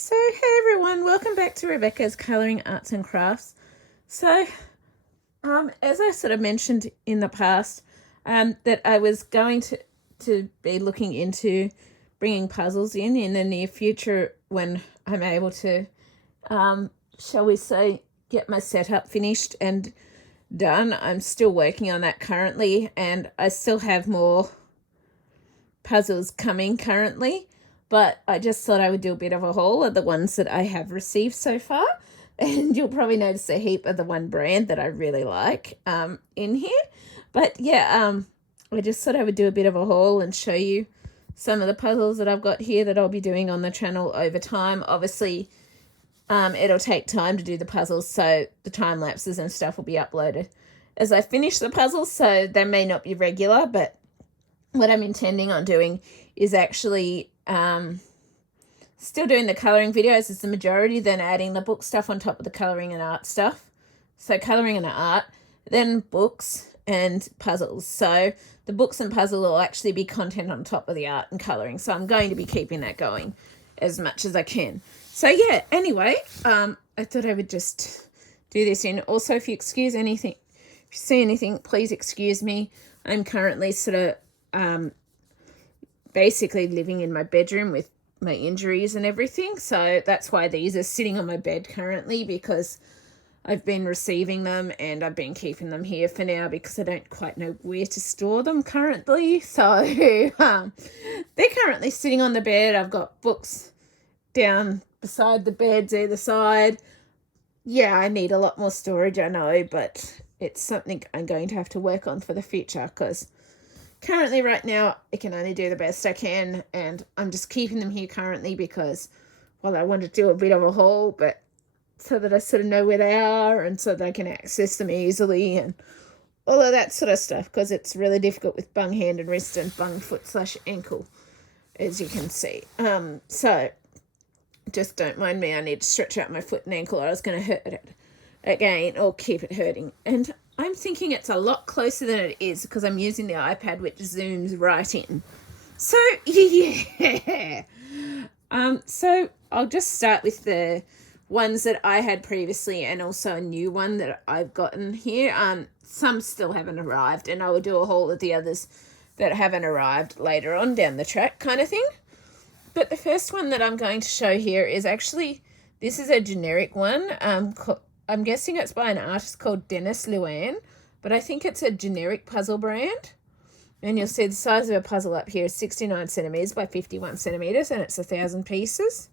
So hey everyone, welcome back to Rebecca's Colouring Arts and Crafts. So as I sort of mentioned in the past, that I was going to be looking into bringing puzzles in the near future when I'm able to, shall we say, get my setup finished and done. I'm still working on that currently, and I still have more puzzles coming currently, but I just thought I would do a bit of a haul of the ones that I have received so far, and you'll probably notice a heap of the one brand that I really like in here. But yeah, I just thought I would do a bit of a haul and show you some of the puzzles that I've got here that I'll be doing on the channel over time. Obviously, it'll take time to do the puzzles, so the time lapses and stuff will be uploaded as I finish the puzzles, so they may not be regular, but what I'm intending on doing is actually still doing the colouring videos as the majority, then adding the book stuff on top of the colouring and art stuff. So colouring and art, then books and puzzles. So the books and puzzle will actually be content on top of the art and colouring. So I'm going to be keeping that going as much as I can. So yeah, anyway, I thought I would just do this in. Also, if you excuse anything, if you see anything, please excuse me. I'm currently sort of basically living in my bedroom with my injuries and everything, so that's why these are sitting on my bed currently, because I've been receiving them and I've been keeping them here for now because I don't quite know where to store them currently. So they're currently sitting on the bed. I've got books down beside the beds either side. Yeah, I need a lot more storage, I know, but it's something I'm going to have to work on for the future, because currently right now I can only do the best I can, and I'm just keeping them here currently because, well, I want to do a bit of a haul, but so that I sort of know where they are and so that I can access them easily and all of that sort of stuff, because it's really difficult with bung hand and wrist and bung foot/ankle, as you can see. So just don't mind me, I need to stretch out my foot and ankle or I was going to hurt it again or keep it hurting. And I'm thinking it's a lot closer than it is because I'm using the iPad, which zooms right in. So yeah. So I'll just start with the ones that I had previously and also a new one that I've gotten here. Some still haven't arrived, and I will do a haul of the others that haven't arrived later on down the track kind of thing. But the first one that I'm going to show here is actually, this is a generic one. I'm guessing it's by an artist called Luanne, but I think it's a generic puzzle brand. And you'll see the size of a puzzle up here is 69 centimetres by 51 centimetres, and it's 1,000 pieces.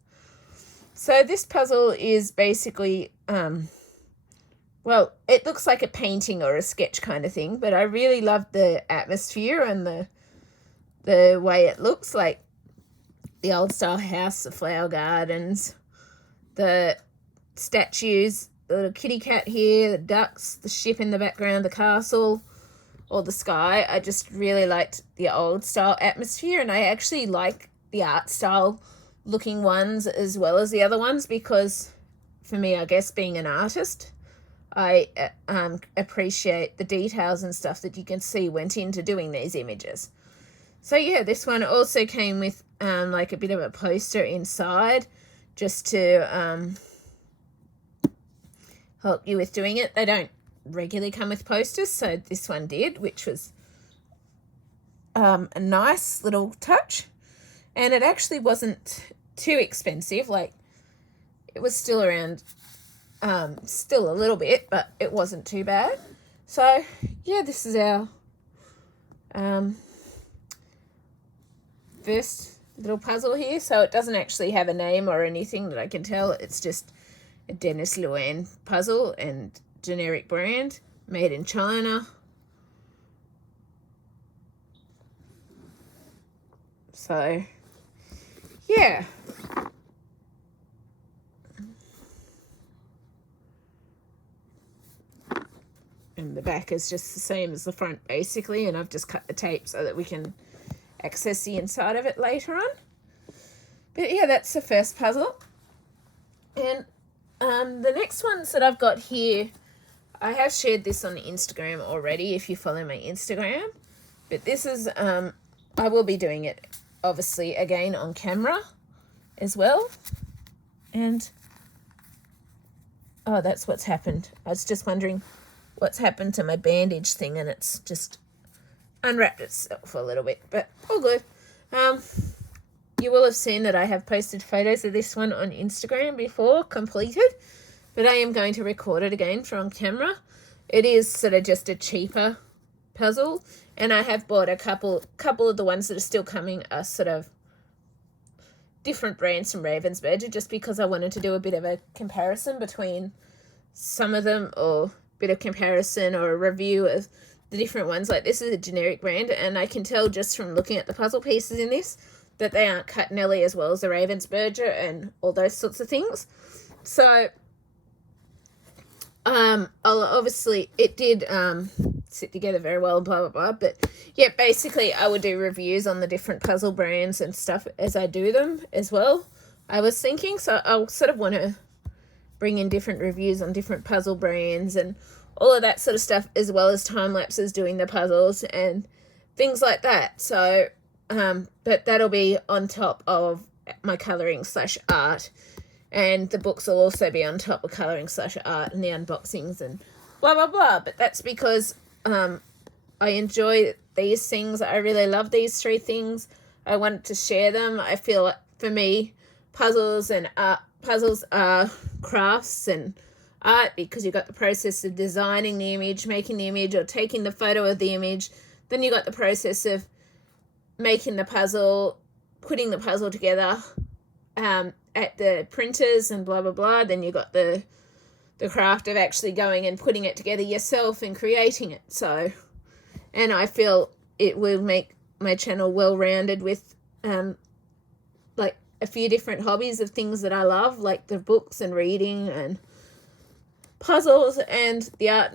So this puzzle is basically, well, it looks like a painting or a sketch kind of thing, but I really love the atmosphere and the way it looks, like the old style house, the flower gardens, the statues, the little kitty cat here, the ducks, the ship in the background, the castle, or the sky. I just really liked the old style atmosphere, and I actually like the art style looking ones as well as the other ones, because for me, I guess, being an artist, I appreciate the details and stuff that you can see went into doing these images. So yeah, this one also came with like a bit of a poster inside just to help you with doing it. They don't regularly come with posters, so this one did, which was a nice little touch. And it actually wasn't too expensive. Like, it was still around, still a little bit, but it wasn't too bad. So yeah, this is our first little puzzle here. So it doesn't actually have a name or anything that I can tell. It's just a Luanne puzzle and generic brand, made in China. So yeah. And the back is just the same as the front basically, and I've just cut the tape so that we can access the inside of it later on. But yeah, that's the first puzzle. And the next ones that I've got here, I have shared this on Instagram already if you follow my Instagram. But this is, I will be doing it obviously again on camera as well. And, oh, that's what's happened. I was just wondering what's happened to my bandage thing, and it's just unwrapped itself a little bit, but all good. You will have seen that I have posted photos of this one on Instagram before, completed, but I am going to record it again from camera. It is sort of just a cheaper puzzle, and I have bought a couple of the ones that are still coming are sort of different brands from Ravensburger, just because I wanted to do a bit of a comparison between some of them, or a bit of comparison or a review of the different ones. Like, this is a generic brand, and I can tell just from looking at the puzzle pieces in this that they aren't cut nearly as well as the Ravensburger and all those sorts of things. So obviously it did sit together very well and blah blah blah, but yeah, basically I would do reviews on the different puzzle brands and stuff as I do them as well, I was thinking. So I'll sort of want to bring in different reviews on different puzzle brands and all of that sort of stuff, as well as time lapses doing the puzzles and things like that. So but that'll be on top of my colouring / art, and the books will also be on top of colouring / art and the unboxings and blah blah blah. But that's because I enjoy these things. I really love these 3 things. I wanted to share them. I feel like, for me, puzzles are crafts and art, because you've got the process of designing the image, making the image, or taking the photo of the image. Then you got the process of making the puzzle, putting the puzzle together at the printers and blah blah blah. Then you got the craft of actually going and putting it together yourself and creating it. So, and I feel it will make my channel well rounded with like a few different hobbies of things that I love, like the books and reading and puzzles and the art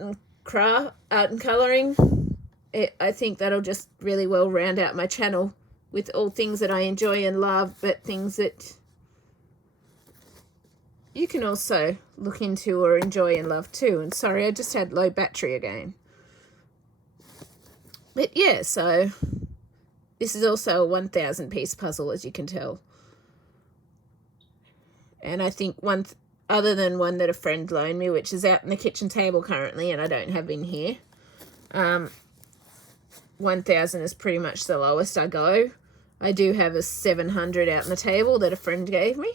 and colouring. I think that'll just really well round out my channel with all things that I enjoy and love, but things that you can also look into or enjoy and love too. And sorry, I just had low battery again. But yeah, so this is also a 1,000 piece puzzle, as you can tell. And I think other than one that a friend loaned me, which is out on the kitchen table currently and I don't have in here, 1,000 is pretty much the lowest I go. I do have a 700 out on the table that a friend gave me,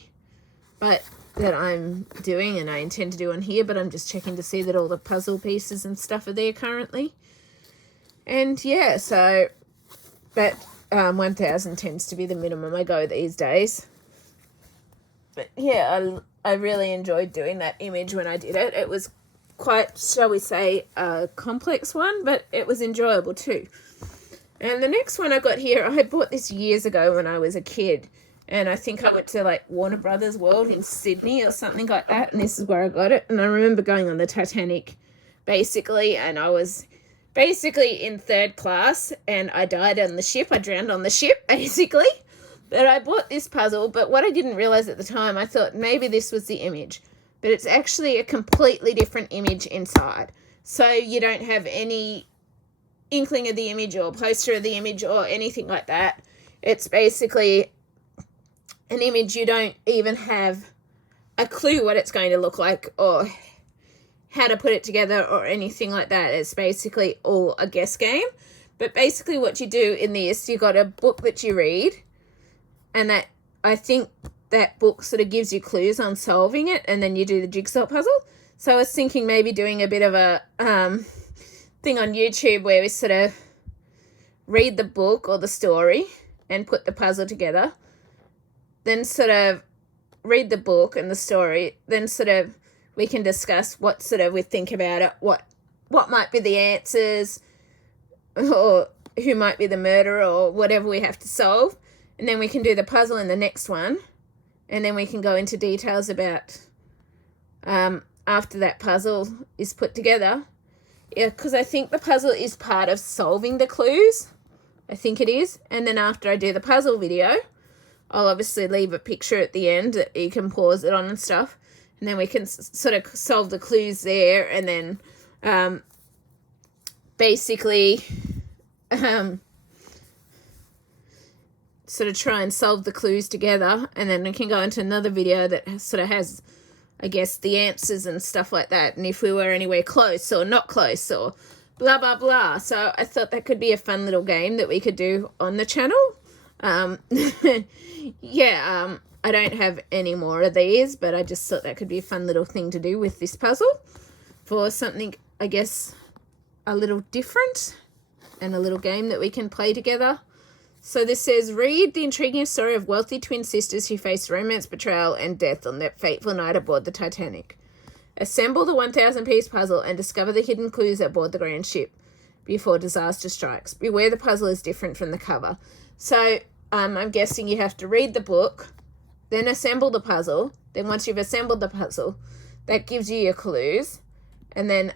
but that I'm doing and I intend to do on here, but I'm just checking to see that all the puzzle pieces and stuff are there currently. And yeah, so that 1,000 tends to be the minimum I go these days. But yeah, I really enjoyed doing that image when I did it. It was quite, shall we say, a complex one, but it was enjoyable too. And the next one I got here, I bought this years ago when I was a kid, and I think I went to like Warner Brothers World in Sydney or something like that, and this is where I got it. And I remember going on the Titanic basically, and I was basically in 3rd class and I died on the ship. I drowned on the ship basically. But I bought this puzzle, but what I didn't realize at the time, I thought maybe this was the image, but it's actually a completely different image inside. So you don't have any inkling of the image or poster of the image or anything like that. It's basically an image you don't even have a clue what it's going to look like or how to put it together or anything like that. It's basically all a guess game. But basically what you do in this, you got a book that you read, and that, I think that book sort of gives you clues on solving it, and then you do the jigsaw puzzle. So I was thinking maybe doing a bit of a thing on YouTube where we sort of read the book or the story and put the puzzle together, then sort of read the book and the story, then sort of we can discuss what sort of we think about it, what might be the answers, or who might be the murderer, or whatever we have to solve. And then we can do the puzzle in the next one, and then we can go into details about after that puzzle is put together. Yeah, because I think the puzzle is part of solving the clues. I think it is. And then after I do the puzzle video, I'll obviously leave a picture at the end that you can pause it on and stuff. And then we can sort of solve the clues there, and then basically sort of try and solve the clues together, and then we can go into another video that sort of has, I guess, the answers and stuff like that, and if we were anywhere close or not close or blah, blah, blah. So I thought that could be a fun little game that we could do on the channel. Yeah, I don't have any more of these, but I just thought that could be a fun little thing to do with this puzzle for something, I guess, a little different and a little game that we can play together. So this says, read the intriguing story of wealthy twin sisters who faced romance, betrayal, and death on that fateful night aboard the Titanic. Assemble the 1,000-piece puzzle and discover the hidden clues aboard the grand ship before disaster strikes. Beware the puzzle is different from the cover. So I'm guessing you have to read the book, then assemble the puzzle. Then once you've assembled the puzzle, that gives you your clues. And then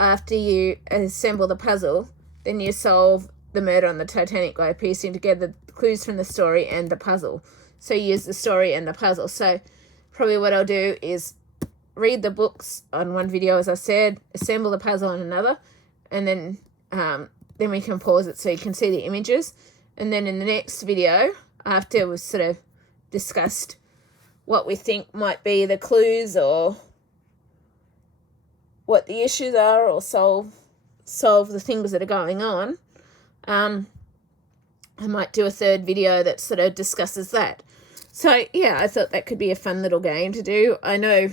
after you assemble the puzzle, then you solve the murder on the Titanic by piecing together the clues from the story and the puzzle. So you use the story and the puzzle. So probably what I'll do is read the books on one video, as I said, assemble the puzzle on another, and then we can pause it so you can see the images. And then in the next video, after we've sort of discussed what we think might be the clues or what the issues are, or solve the things that are going on, I might do a third video that sort of discusses that. So, yeah, I thought that could be a fun little game to do. I know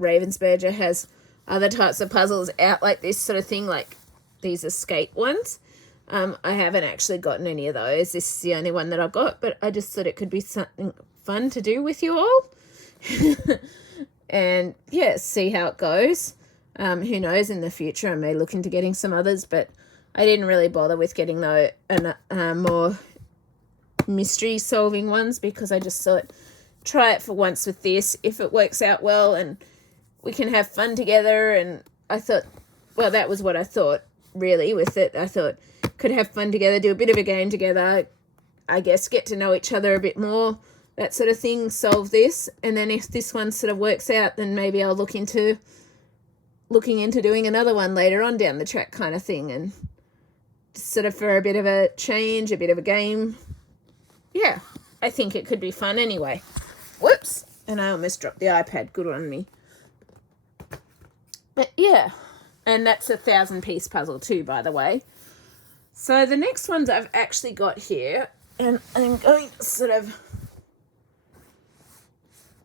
Ravensburger has other types of puzzles out like this sort of thing, like these escape ones. I haven't actually gotten any of those. This is the only one that I've got, but I just thought it could be something fun to do with you all. And, yeah, see how it goes. Who knows, in the future I may look into getting some others, but I didn't really bother with getting more mystery solving ones, because I just thought, try it for once with this. If it works out well and we can have fun together, and I thought, well, that was what I thought really with it. I thought could have fun together, do a bit of a game together, I guess get to know each other a bit more, that sort of thing, solve this, and then if this one sort of works out, then maybe I'll looking into doing another one later on down the track kind of thing, and sort of for a bit of a change, a bit of a game. Yeah, I think it could be fun anyway. Whoops, and I almost dropped the iPad, good on me. But yeah, and that's a 1,000-piece puzzle too, by the way. So the next ones I've actually got here, and I'm going to sort of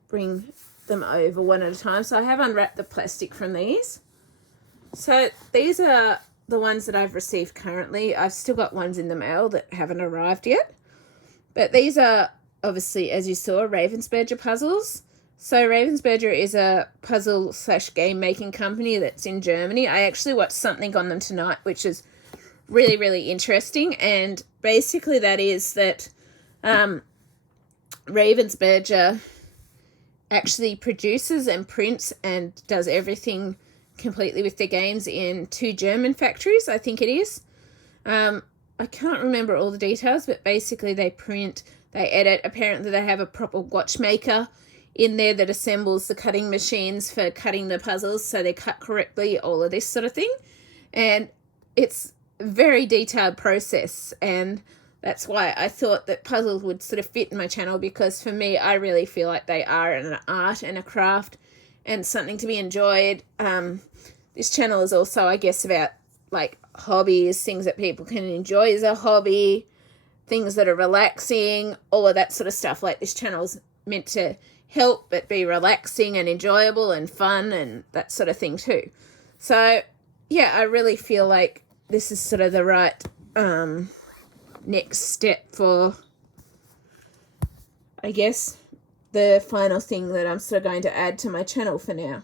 bring them over one at a time. So I have unwrapped the plastic from these. So these are the ones that I've received currently. I've still got ones in the mail that haven't arrived yet. But these are obviously, as you saw, Ravensburger puzzles. So Ravensburger is a puzzle/game making company that's in Germany. I actually watched something on them tonight, which is really, really interesting. And basically that is that Ravensburger actually produces and prints and does everything completely with their games in 2 German factories, I think it is. I can't remember all the details, but basically they print, they edit. Apparently they have a proper watchmaker in there that assembles the cutting machines for cutting the puzzles, so they cut correctly, all of this sort of thing. And it's a very detailed process, and that's why I thought that puzzles would sort of fit in my channel, because for me, I really feel like they are an art and a craft and something to be enjoyed. This channel is also, I guess, about like hobbies, things that people can enjoy as a hobby, things that are relaxing, all of that sort of stuff. Like, this channel is meant to help but be relaxing and enjoyable and fun and that sort of thing too. So yeah, I really feel like this is sort of the right next step for, I guess, the final thing that I'm sort of going to add to my channel for now.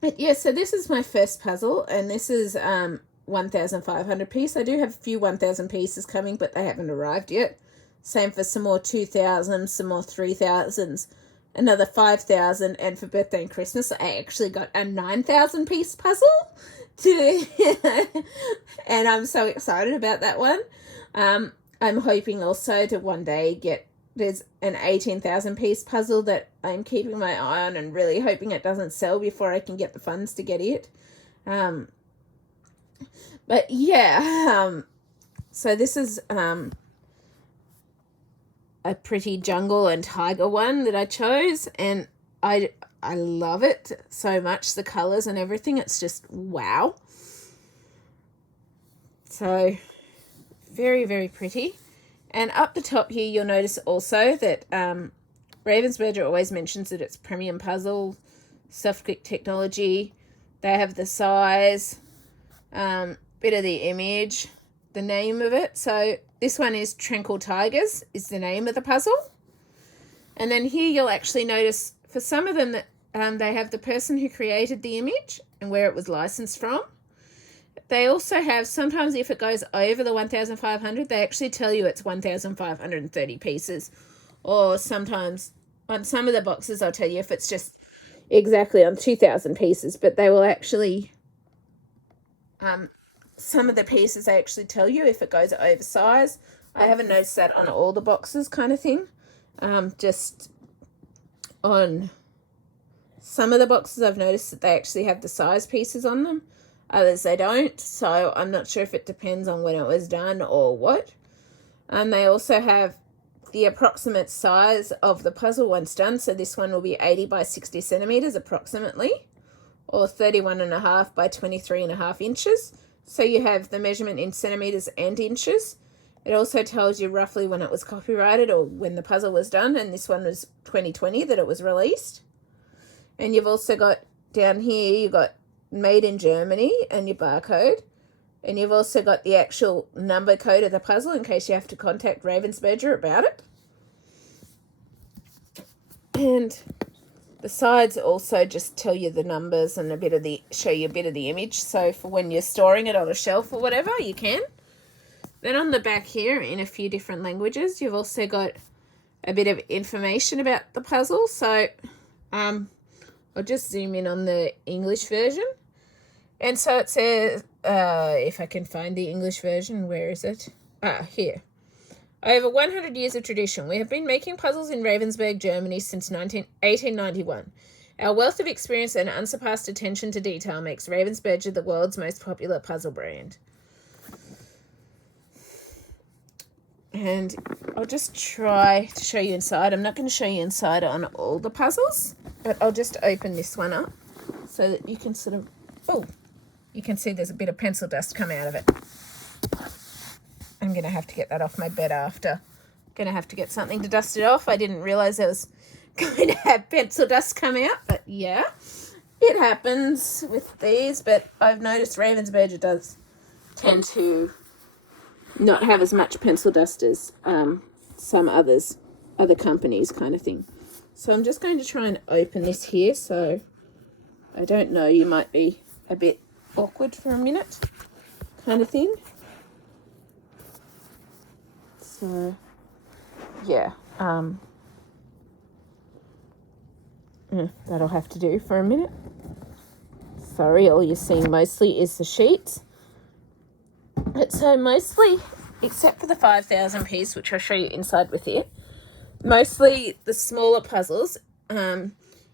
But yeah, so this is my first puzzle, and this is 1,500 piece. I do have a few 1,000 pieces coming, but they haven't arrived yet. Same for some more 2,000, some more 3,000s, another 5,000, and for birthday and Christmas, I actually got a 9,000 piece puzzle and I'm so excited about that one. I'm hoping also to one day get, there's an 18,000 piece puzzle that I'm keeping my eye on and really hoping it doesn't sell before I can get the funds to get it. But yeah, so this is a pretty jungle and tiger one that I chose, and I love it so much, the colours and everything. It's just wow. So very, very pretty. And up the top here, you'll notice also that Ravensburger always mentions that it's premium puzzle, soft click technology. They have the size, bit of the image, the name of it. So this one is Tranquil Tigers is the name of the puzzle. And then here you'll actually notice for some of them that they have the person who created the image and where it was licensed from. They also have, sometimes if it goes over the 1,500, they actually tell you it's 1,530 pieces. Or sometimes on some of the boxes, I'll tell you if it's just exactly on 2,000 pieces. But they will actually, some of the pieces they actually tell you if it goes over size. I haven't noticed that on all the boxes kind of thing. Just on some of the boxes I've noticed that they actually have the size pieces on them. Others they don't, so I'm not sure if it depends on when it was done or what. And they also have the approximate size of the puzzle once done. So this one will be 80 by 60 centimetres approximately, or 31.5 by 23.5 inches. So you have the measurement in centimetres and inches. It also tells you roughly when it was copyrighted or when the puzzle was done, and this one was 2020 that it was released. And you've also got down here, you've got made in Germany and your barcode, and you've also got the actual number code of the puzzle in case you have to contact Ravensburger about it. And the sides also just tell you the numbers and show you a bit of the image, so for when you're storing it on a shelf or whatever, you can. Then on the back here, in a few different languages, you've also got a bit of information about the puzzle. So I'll just zoom in on the English version. And so it says, if I can find the English version, where is it? Here. Over 100 years of tradition, we have been making puzzles in Ravensburg, Germany since 1891. Our wealth of experience and unsurpassed attention to detail makes Ravensburger the world's most popular puzzle brand. And I'll just try to show you inside. I'm not going to show you inside on all the puzzles, but I'll just open this one up so that you can sort of, you can see there's a bit of pencil dust come out of it. I'm going to have to get that off my bed after. Going to have to get something to dust it off. I didn't realise there was going to have pencil dust come out, but yeah, it happens with these. But I've noticed Ravensburger does tend to not have as much pencil dust as some other companies kind of thing. So I'm just going to try and open this here. So I don't know, you might be a bit awkward for a minute kind of thing. So yeah, that'll have to do for a minute. Sorry, all you're seeing mostly is the sheets. But so mostly, except for the 5,000 piece, which I'll show you inside with it, mostly the smaller puzzles,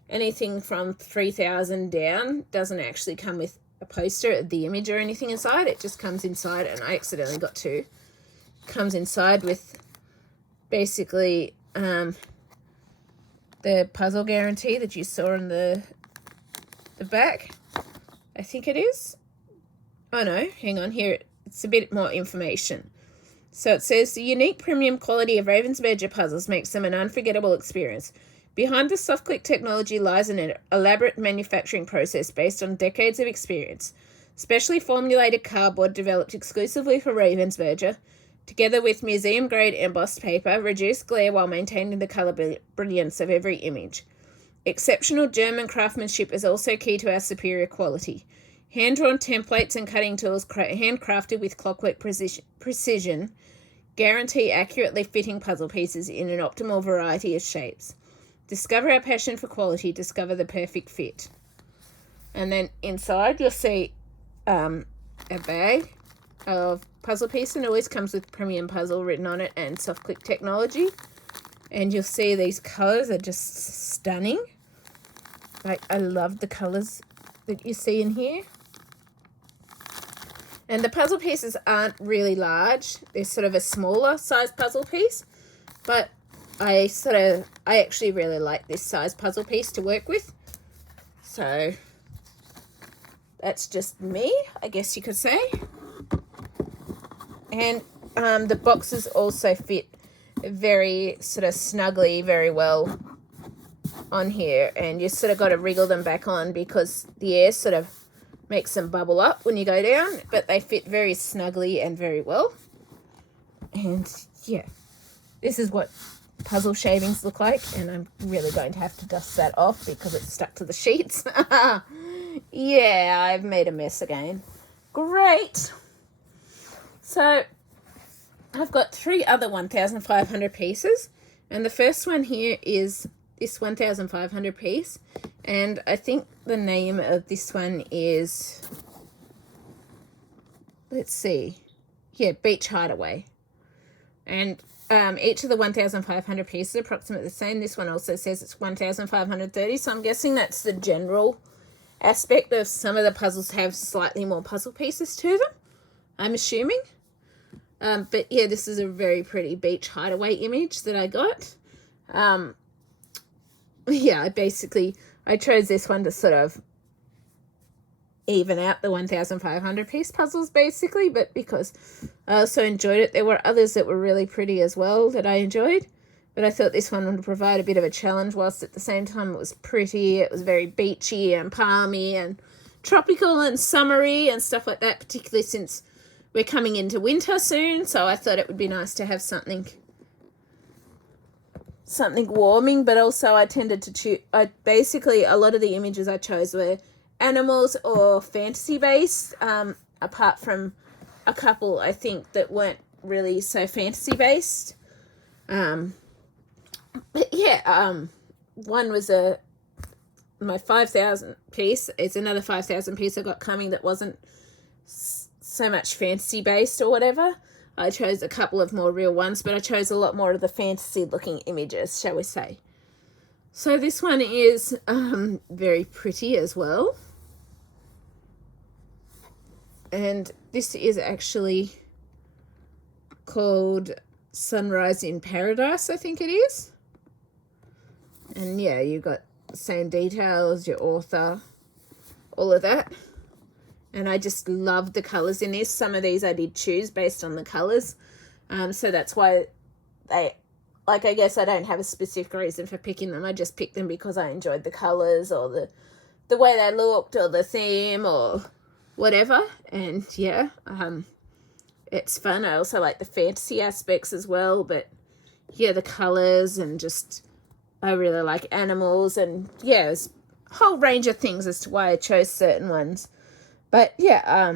anything from 3,000 down, doesn't actually come with a poster of the image or anything inside. It just comes inside, and I accidentally got two. Comes inside with basically the puzzle guarantee that you saw on the back. I think it is. Oh no, hang on, here it's a bit more information. So it says the unique premium quality of Ravensburger puzzles makes them an unforgettable experience. Behind the soft click technology lies an elaborate manufacturing process based on decades of experience. Specially formulated cardboard developed exclusively for Ravensburger, together with museum-grade embossed paper, reduce glare while maintaining the colour brilliance of every image. Exceptional German craftsmanship is also key to our superior quality. Hand-drawn templates and cutting tools handcrafted with clockwork precision guarantee accurately fitting puzzle pieces in an optimal variety of shapes. Discover our passion for quality, discover the perfect fit. And then inside you'll see a bag of puzzle piece, and it always comes with premium puzzle written on it and soft click technology. And you'll see these colours are just stunning. Like, I love the colours that you see in here. And the puzzle pieces aren't really large. They're sort of a smaller size puzzle piece, but I actually really like this size puzzle piece to work with. So that's just me, I guess you could say. And the boxes also fit very sort of snugly, very well on here. And you sort of got to wriggle them back on because the air sort of makes them bubble up when you go down. But they fit very snugly and very well. And yeah, this is what puzzle shavings look like. And I'm really going to have to dust that off because it's stuck to the sheets. Yeah, I've made a mess again. Great. So I've got 3 other 1,500 pieces, and the first one here is this 1,500 piece, and I think the name of this one is, let's see, yeah, Beach Hideaway. And each of the 1,500 pieces are approximately the same. This one also says it's 1,530, so I'm guessing that's the general aspect of some of the puzzles have slightly more puzzle pieces to them, I'm assuming. But yeah, this is a very pretty beach hideaway image that I got. Yeah, I chose this one to sort of even out the 1,500 piece puzzles basically, but because I also enjoyed it. There were others that were really pretty as well that I enjoyed, but I thought this one would provide a bit of a challenge whilst at the same time it was pretty. It was very beachy and palmy and tropical and summery and stuff like that, particularly since we're coming into winter soon, so I thought it would be nice to have something warming, but also I tended to choose, basically a lot of the images I chose were animals or fantasy based, apart from a couple I think that weren't really so fantasy based. But yeah, one was my 5,000 piece. It's another 5,000 piece I got coming that wasn't so much fantasy based or whatever. I chose a couple of more real ones, but I chose a lot more of the fantasy looking images, shall we say. So this one is very pretty as well. And this is actually called Sunrise in Paradise, I think it is. And yeah, you got the same details, your author, all of that. And I just love the colours in this. Some of these I did choose based on the colours. So that's why I guess I don't have a specific reason for picking them. I just picked them because I enjoyed the colours or the way they looked or the theme or whatever. And yeah, it's fun. I also like the fantasy aspects as well. But yeah, the colours and just, I really like animals. And yeah, there's a whole range of things as to why I chose certain ones. But yeah,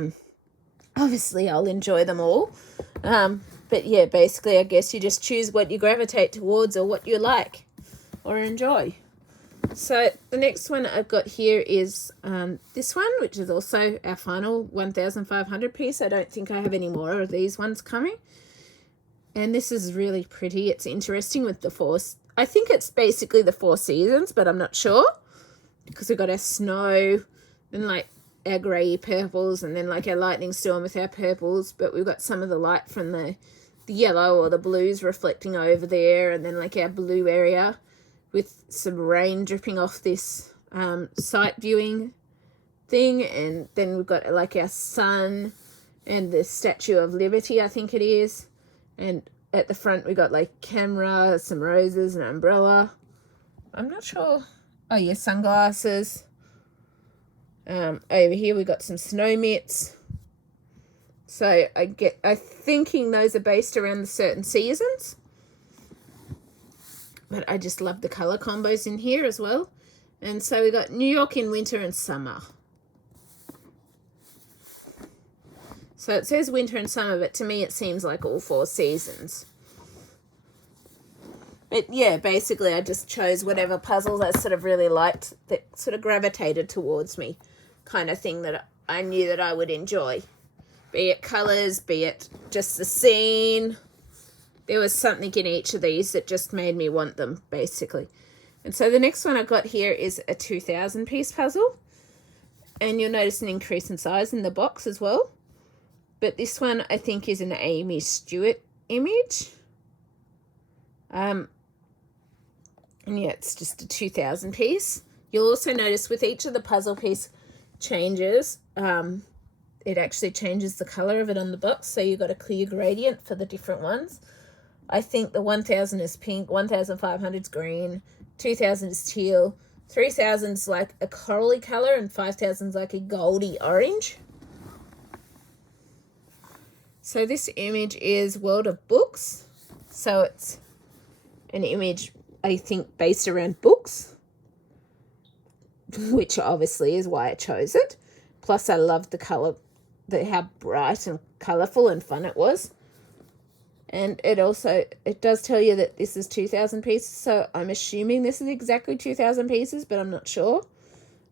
obviously I'll enjoy them all. But yeah, basically I guess you just choose what you gravitate towards or what you like or enjoy. So the next one I've got here is this one, which is also our final 1,500 piece. I don't think I have any more of these ones coming. And this is really pretty. It's interesting with the I think it's basically the 4 seasons, but I'm not sure. Because we've got our snow and like our grey purples and then like our lightning storm with our purples, but we've got some of the light from the yellow or the blues reflecting over there, and then like our blue area with some rain dripping off this sight viewing thing, and then we've got like our sun and the Statue of Liberty, I think it is, and at the front we got like camera, some roses, an umbrella, I'm not sure, oh yeah, sunglasses. Over here we got some snow mitts. So I'm thinking those are based around the certain seasons. But I just love the colour combos in here as well. And so we got New York in winter and summer. So it says winter and summer, but to me it seems like all 4 seasons. But yeah, basically I just chose whatever puzzles I sort of really liked that sort of gravitated towards me, kind of thing that I knew that I would enjoy. Be it colours, be it just the scene. There was something in each of these that just made me want them, basically. And so the next one I've got here is a 2,000 piece puzzle. And you'll notice an increase in size in the box as well. But this one I think is an Amy Stewart image. And yeah, it's just a 2000 piece. You'll also notice with each of the puzzle piece changes, it actually changes the color of it on the box. So you've got a clear gradient for the different ones. I think the 1000 is pink, 1500 is green, 2000 is teal, 3000 is like a corally color, and 5000 is like a goldy orange. So this image is World of Books. So it's an image, I think, based around books, which obviously is why I chose it. Plus I love the color, how bright and colorful and fun it was. And it does tell you that this is 2000 pieces, so I'm assuming this is exactly 2000 pieces, but I'm not sure.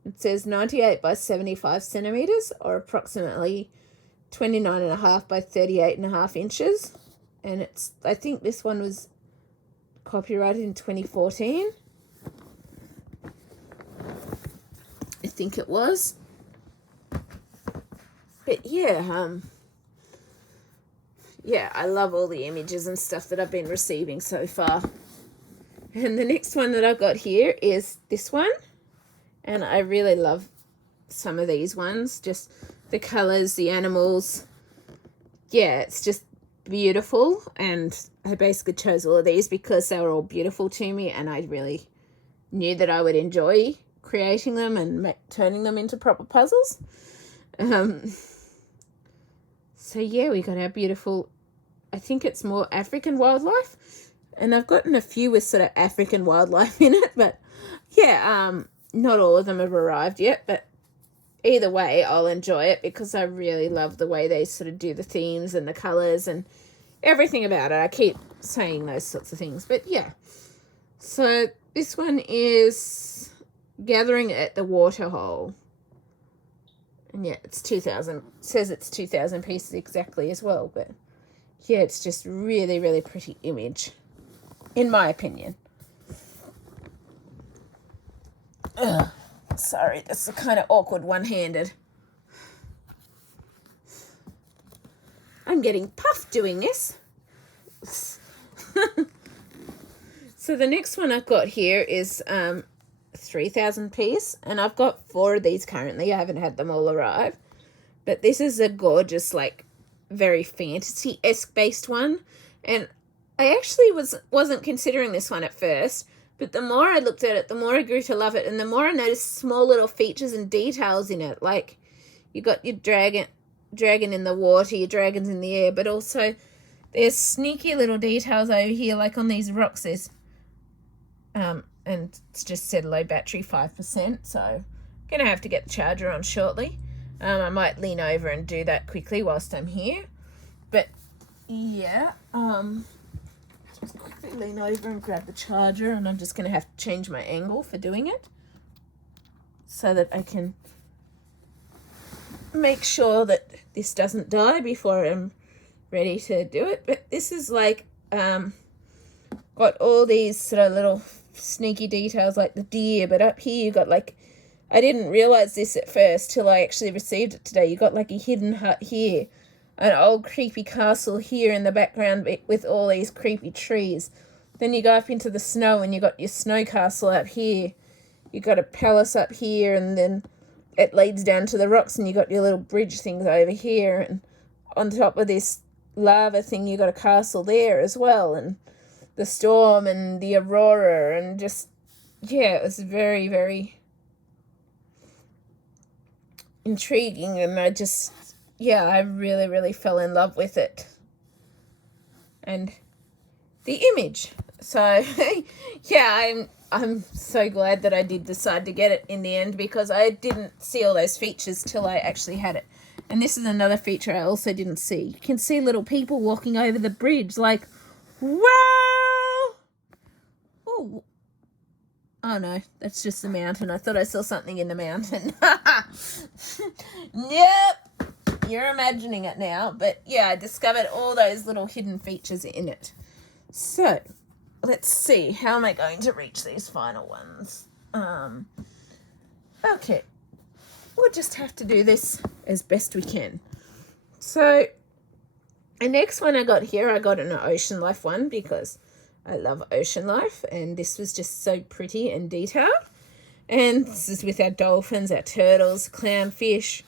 It says 98 by 75 centimeters, or approximately 29.5 by 38.5 inches. And I think this one was copyrighted in 2014. I think it was. But yeah, yeah, I love all the images and stuff that I've been receiving so far. And the next one that I've got here is this one. And I really love some of these ones. Just the colours, the animals. Yeah, it's just beautiful. And I basically chose all of these because they were all beautiful to me. And I really knew that I would enjoy creating them and turning them into proper puzzles. So yeah, we got our beautiful, I think it's more African wildlife, and I've gotten a few with sort of African wildlife in it, but yeah, not all of them have arrived yet, but either way, I'll enjoy it because I really love the way they sort of do the themes and the colours and everything about it. I keep saying those sorts of things, but yeah. So this one is Gathering at the Waterhole. And yeah, it's 2000. It says it's 2000 pieces exactly as well, but yeah, it's just really, really pretty image, in my opinion. Ugh, sorry, that's kind of awkward one-handed. I'm getting puffed doing this. So the next one I've got here is 3000 piece, and I've got 4 of these currently. I haven't had them all arrive, but this is a gorgeous, like, very fantasy-esque based one, and I actually wasn't considering this one at first, but the more I looked at it, the more I grew to love it, and the more I noticed small little features and details in it. Like, you got your dragon in the water, your dragons in the air, but also there's sneaky little details over here, like on these rocks. There's and it's just said low battery, 5%, so I'm going to have to get the charger on shortly. I might lean over and do that quickly whilst I'm here. But, yeah, just quickly lean over and grab the charger, and I'm just going to have to change my angle for doing it so that I can make sure that this doesn't die before I'm ready to do it. But this is like, got all these sort of little sneaky details like the deer, but up here you got, like, I didn't realize this at first till I actually received it today. You got like a hidden hut here, an old creepy castle here in the background with all these creepy trees. Then you go up into the snow and you got your snow castle up here. You got a palace up here, and then it leads down to the rocks, and you got your little bridge things over here, and on top of this lava thing you got a castle there as well, and the storm and the aurora, and just, yeah, it was very, very intriguing, and I just, yeah, I really, really fell in love with it. And the image. So, yeah, I'm so glad that I did decide to get it in the end, because I didn't see all those features till I actually had it. And this is another feature I also didn't see. You can see little people walking over the bridge, like, wow! Oh no, that's just the mountain. I thought I saw something in the mountain. Yep, you're imagining it now. But yeah, I discovered all those little hidden features in it. So, let's see. How am I going to reach these final ones? Okay. We'll just have to do this as best we can. So, the next one I got here, I got an ocean life one because I love ocean life, and this was just so pretty and detailed. And this is with our dolphins, our turtles, clownfish,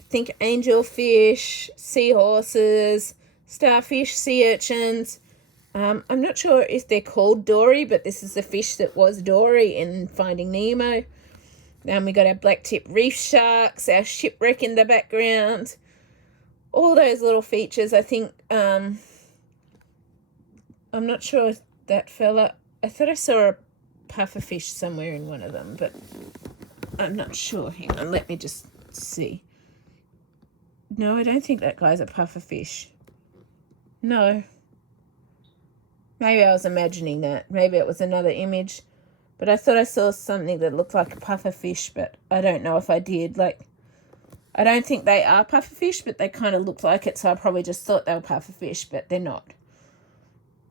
I think angelfish, seahorses, starfish, sea urchins. I'm not sure if they're called Dory, but this is the fish that was Dory in Finding Nemo. Then we got our black-tip reef sharks, our shipwreck in the background. All those little features, I think. I'm not sure if that fella... I thought I saw a pufferfish somewhere in one of them, but I'm not sure. Hang on, let me just see. No, I don't think that guy's a pufferfish. No. Maybe I was imagining that. Maybe it was another image. But I thought I saw something that looked like a pufferfish, but I don't know if I did. Like, I don't think they are pufferfish, but they kind of look like it, so I probably just thought they were pufferfish, but they're not.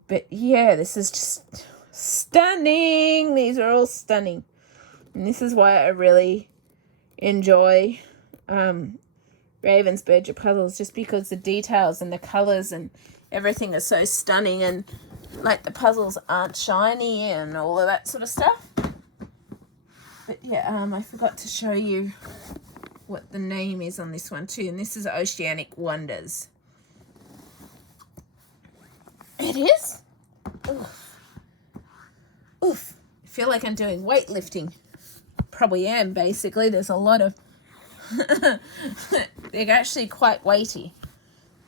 But yeah, this is just stunning. These are all stunning. And this is why I really enjoy Ravensburger puzzles, just because the details and the colours and everything are so stunning, and like the puzzles aren't shiny and all of that sort of stuff. But yeah, I forgot to show you what the name is on this one too, and this is Oceanic Wonders. It is? Oof. Oof. I feel like I'm doing weightlifting. Probably am, basically. There's a lot of... They're actually quite weighty.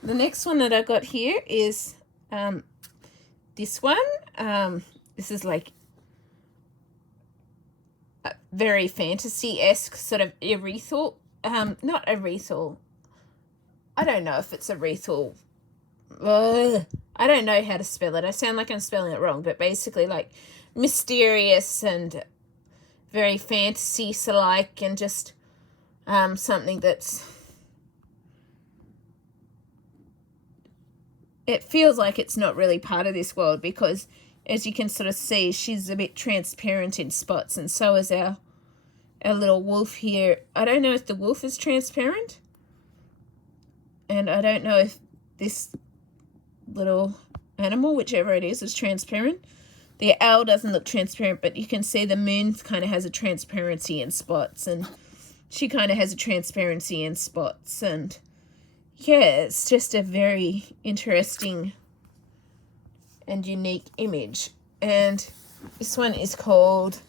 The next one that I got here is this one. This is like a very fantasy-esque sort of erythal. Not erythal. I don't know if it's erythal. I don't know how to spell it. I sound like I'm spelling it wrong, but basically like mysterious and very fantasy-like, and just something that's... It feels like it's not really part of this world, because as you can sort of see, she's a bit transparent in spots, and so is our little wolf here. I don't know if the wolf is transparent, and I don't know if this little animal, whichever it is transparent. The owl doesn't look transparent, but you can see the moon kind of has a transparency in spots, and she kind of has a transparency in spots, and yeah, it's just a very interesting and unique image. And this one is called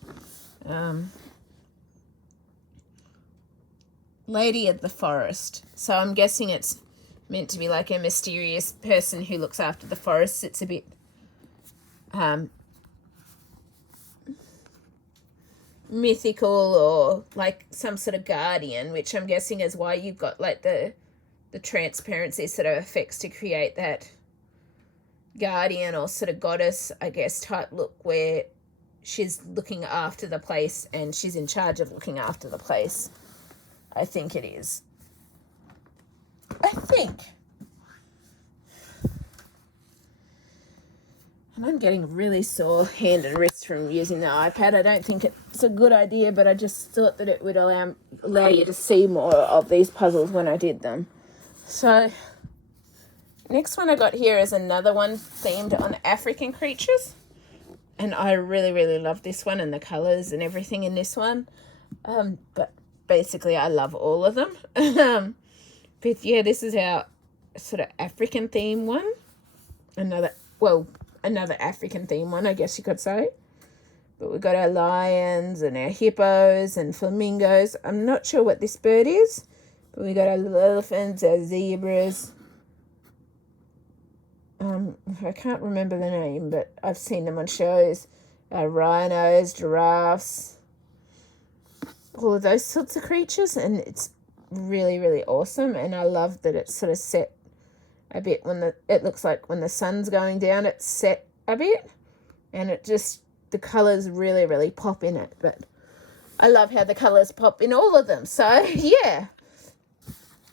Lady of the Forest. So I'm guessing it's meant to be like a mysterious person who looks after the forests. It's a bit mythical, or like some sort of guardian, which I'm guessing is why you've got like the transparency sort of effects to create that guardian or sort of goddess, I guess, type look, where she's looking after the place and she's in charge of looking after the place. I think it is. I think. And I'm getting really sore hand and wrist from using the iPad. I don't think it's a good idea, but I just thought that it would allow you to see more of these puzzles when I did them. So, next one I got here is another one themed on African creatures. And I really, really love this one, and the colours and everything in this one. But basically I love all of them. But yeah, this is our sort of African theme one. Another African theme one, I guess you could say. But we've got our lions and our hippos and flamingos. I'm not sure what this bird is. But we got our elephants, our zebras. I can't remember the name, but I've seen them on shows. Our rhinos, giraffes, all of those sorts of creatures, and it's really, really awesome. And I love that it's sort of set a bit it looks like when the sun's going down, it's set a bit, and the colours really, really pop in it. But I love how the colours pop in all of them. So yeah.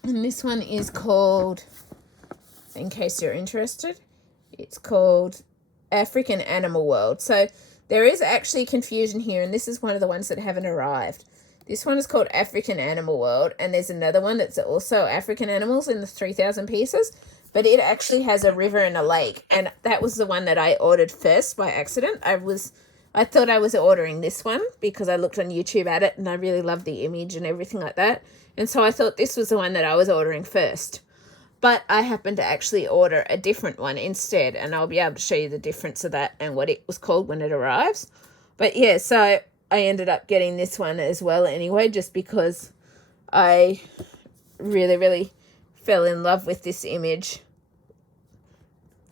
And this one is called, in case you're interested, it's called African Animal World. So there is actually confusion here, and this is one of the ones that haven't arrived. This one is called African Animal World, and there's another one that's also African animals in the 3,000 pieces. but it actually has a river and a lake, and that was the one that I ordered first by accident. I thought I was ordering this one because I looked on YouTube at it and I really loved the image and everything like that. And so I thought this was the one that I was ordering first. But I happened to actually order a different one instead, and I'll be able to show you the difference of that and what it was called when it arrives. But yeah, so I ended up getting this one as well anyway, just because I really, really fell in love with this image,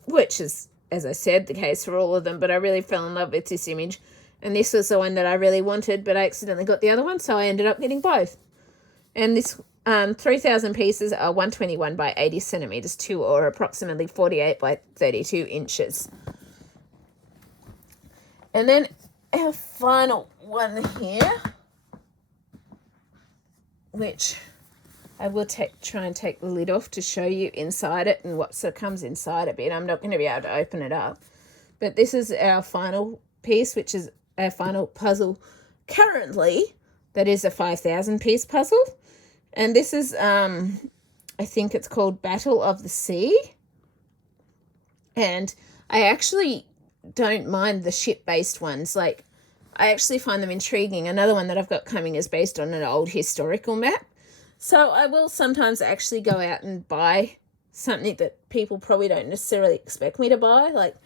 which is, as I said, the case for all of them, but I really fell in love with this image, and this was the one that I really wanted, but I accidentally got the other one, so I ended up getting both. And this 3,000 pieces are 121 by 80 centimeters, or approximately 48 by 32 inches. And then our final one here, which I will try and take the lid off to show you inside it and what sort of comes inside a bit. I'm not going to be able to open it up. But this is our final piece, which is our final puzzle currently. That is a 5,000 piece puzzle. And this is, I think it's called Battle of the Sea. And I actually don't mind the ship-based ones. Like, I actually find them intriguing. Another one that I've got coming is based on an old historical map. So I will sometimes actually go out and buy something that people probably don't necessarily expect me to buy. Like,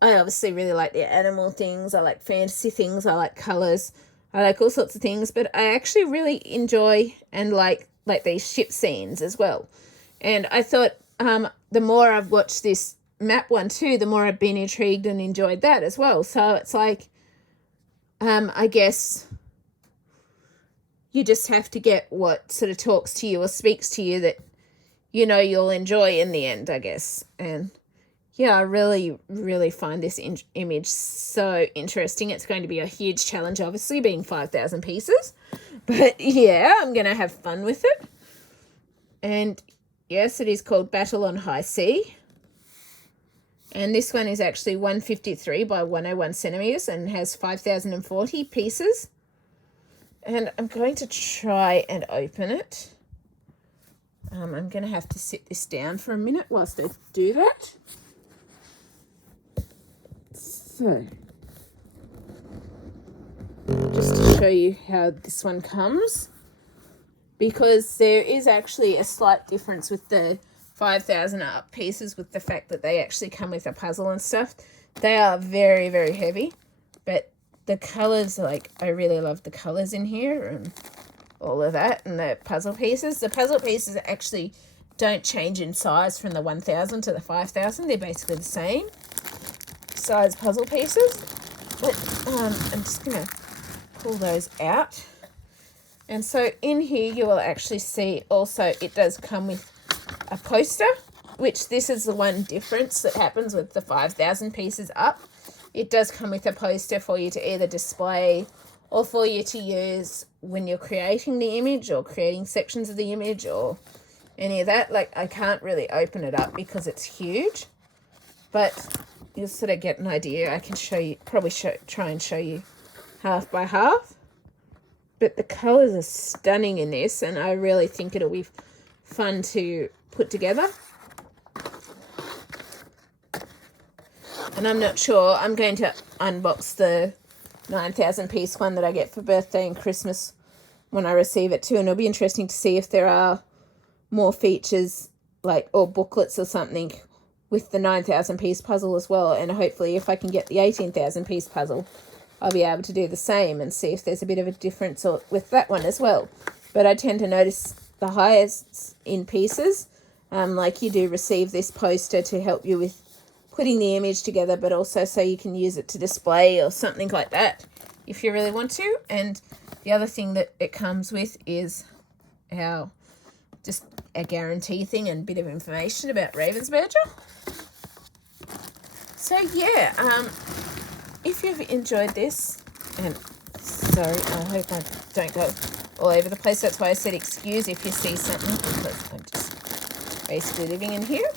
I obviously really like the animal things. I like fantasy things. I like colours. I like all sorts of things. But I actually really enjoy and like these ship scenes as well. And I thought the more I've watched this map one too, the more I've been intrigued and enjoyed that as well. So it's like, I guess you just have to get what sort of talks to you or speaks to you that, you know, you'll enjoy in the end, I guess. And yeah, I really, really find this image so interesting. It's going to be a huge challenge, obviously, being 5,000 pieces. But yeah, I'm going to have fun with it. And yes, it is called Battle on High Sea. And this one is actually 153 by 101 centimeters and has 5,040 pieces. And I'm going to try and open it. I'm going to have to sit this down for a minute whilst I do that. So, just to show you how this one comes, because there is actually a slight difference with the 5,000 up pieces with the fact that they actually come with a puzzle and stuff. They are very, very heavy, but the colours, like, I really love the colours in here and all of that, and the puzzle pieces. The puzzle pieces actually don't change in size from the 1,000 to the 5,000. They're basically the same size puzzle pieces. But I'm just going to pull those out. And so in here you will actually see also it does come with a poster, which this is the one difference that happens with the 5,000 pieces up. It does come with a poster for you to either display or for you to use when you're creating the image or creating sections of the image or any of that. Like, I can't really open it up because it's huge, but you'll sort of get an idea. I can show you, try and show you half by half. But the colours are stunning in this, and I really think it'll be fun to put together. And I'm not sure. I'm going to unbox the 9,000 piece one that I get for birthday and Christmas when I receive it too. And it'll be interesting to see if there are more features, like, or booklets or something with the 9,000 piece puzzle as well. And hopefully if I can get the 18,000 piece puzzle, I'll be able to do the same and see if there's a bit of a difference with that one as well. But I tend to notice the highest in pieces, like you do receive this poster to help you with putting the image together, but also so you can use it to display or something like that if you really want to. And the other thing that it comes with is just a guarantee thing and a bit of information about Ravensburger. So yeah, if you've enjoyed this, and sorry, I hope I don't go all over the place. That's why I said excuse if you see something, because I'm just basically living in here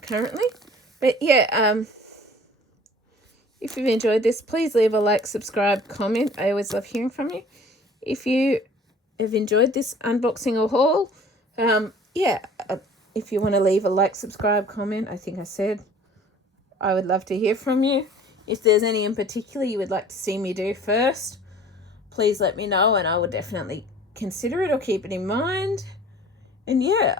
currently. But yeah, if you've enjoyed this, please leave a like, subscribe, comment. I always love hearing from you. If you have enjoyed this unboxing or haul, yeah, if you want to leave a like, subscribe, comment, I think I said, I would love to hear from you. If there's any in particular you would like to see me do first, please let me know and I will definitely consider it or keep it in mind. And yeah,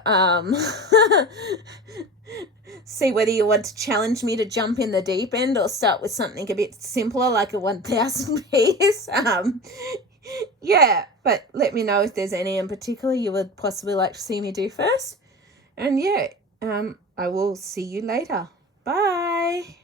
see whether you want to challenge me to jump in the deep end or start with something a bit simpler like a 1,000 piece. Yeah, but let me know if there's any in particular you would possibly like to see me do first. And yeah, I will see you later. Bye.